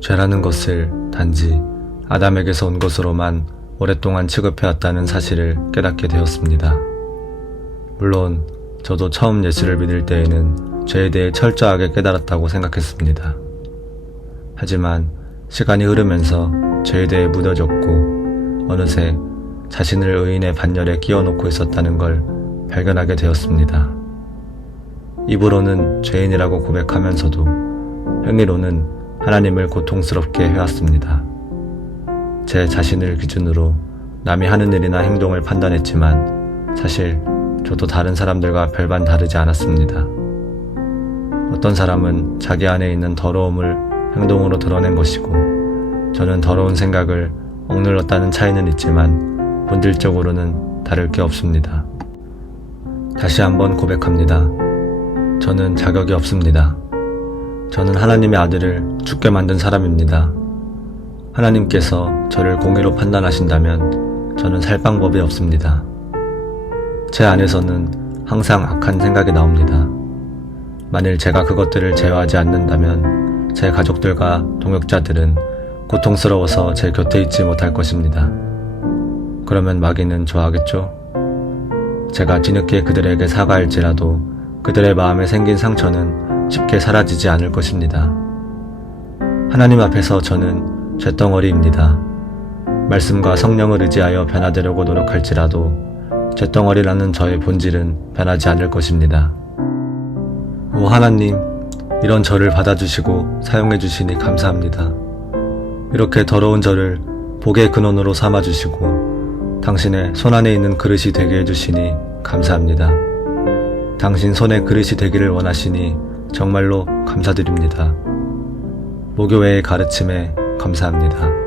죄라는 것을 단지 아담에게서 온 것으로만 오랫동안 취급해왔다는 사실을 깨닫게 되었습니다. 물론 저도 처음 예수를 믿을 때에는 죄에 대해 철저하게 깨달았다고 생각했습니다. 하지만 시간이 흐르면서 죄에 대해 무뎌졌고 어느새 자신을 의인의 반열에 끼워놓고 있었다는 걸 발견하게 되었습니다. 입으로는 죄인이라고 고백하면서도 행위로는 하나님을 고통스럽게 해왔습니다. 제 자신을 기준으로 남이 하는 일이나 행동을 판단했지만 사실 저도 다른 사람들과 별반 다르지 않았습니다. 어떤 사람은 자기 안에 있는 더러움을 행동으로 드러낸 것이고 저는 더러운 생각을 억눌렀다는 차이는 있지만 본질적으로는 다를 게 없습니다. 다시 한번 고백합니다. 저는 자격이 없습니다. 저는 하나님의 아들을 죽게 만든 사람입니다. 하나님께서 저를 공의로 판단하신다면 저는 살 방법이 없습니다. 제 안에서는 항상 악한 생각이 나옵니다. 만일 제가 그것들을 제어하지 않는다면 제 가족들과 동역자들은 고통스러워서 제 곁에 있지 못할 것입니다. 그러면 마귀는 좋아하겠죠? 제가 뒤늦게 그들에게 사과할지라도 그들의 마음에 생긴 상처는 쉽게 사라지지 않을 것입니다. 하나님 앞에서 저는 죄덩어리입니다. 말씀과 성령을 의지하여 변화되려고 노력할지라도 죄덩어리라는 저의 본질은 변하지 않을 것입니다. 오 하나님, 이런 저를 받아주시고 사용해 주시니 감사합니다. 이렇게 더러운 저를 복의 근원으로 삼아 주시고 당신의 손 안에 있는 그릇이 되게 해 주시니 감사합니다. 당신 손에 그릇이 되기를 원하시니 정말로 감사드립니다. 모교회의 가르침에 감사합니다.